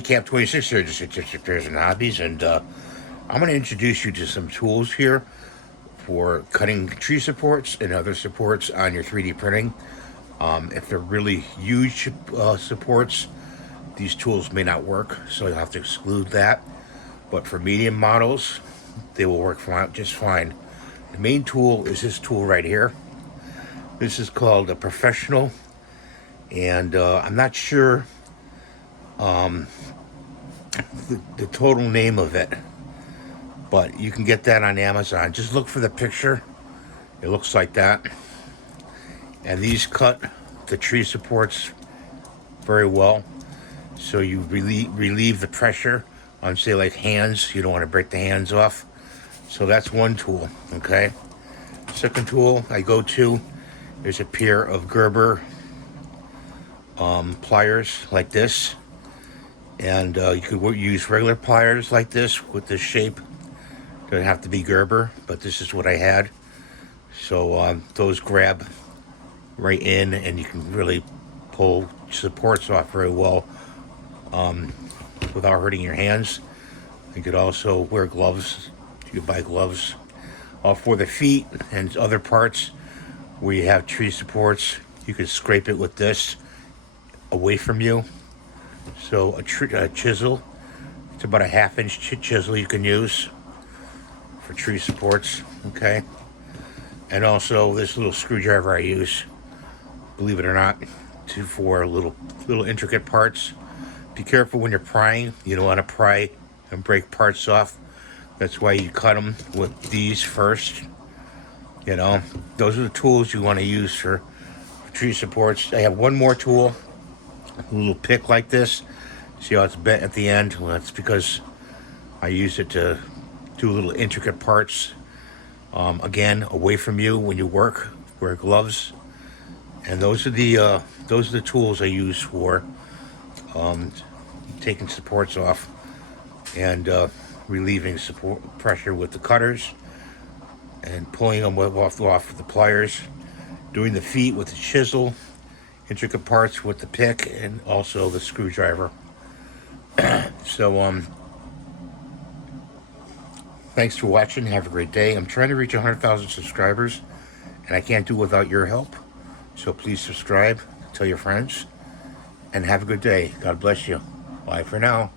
Camp 26 here, just repairs and hobbies, and I'm going to introduce you to some tools here for cutting tree supports and other supports on your 3D printing. If they're really huge supports, these tools may not work, so you'll have to exclude that. But for medium models, they will work just fine. The main tool is this tool right here. This is called a Professional, and I'm not sure the total name of it, but you can get that on Amazon. Just look for the picture. It looks like that, and these cut the tree supports very well, so you relieve the pressure on, say, like hands. You don't want to break the hands off. So that's one tool. Okay, second tool I go to, there's a pair of Gerber pliers like this, and you could use regular pliers like this with this shape. Doesn't have to be Gerber, but this is what I had. So those grab right in, and you can really pull supports off very well without hurting your hands. You could also wear gloves. You could buy gloves for the feet and other parts where you have tree supports. You could scrape it with this away from you. So a chisel, it's about a 1/2-inch chisel you can use for tree supports. Okay, and also this little screwdriver I use, believe it or not, for little intricate parts. Be careful when you're prying. You don't want to pry and break parts off. That's why you cut them with these first. You know, those are the tools you want to use for tree supports. I have one more tool, a little pick like this. See how it's bent at the end? Well, that's because I use it to do little intricate parts. Again, away from you when you work. Wear gloves. And those are the tools I use for taking supports off and relieving support pressure with the cutters, and pulling them off with the pliers, doing the feet with the chisel, intricate parts with the pick, and also the screwdriver. So thanks for watching. Have a great day. I'm trying to reach 100,000 subscribers, and I can't do it without your help. So please subscribe, tell your friends, and have a good day. God bless you. Bye for now.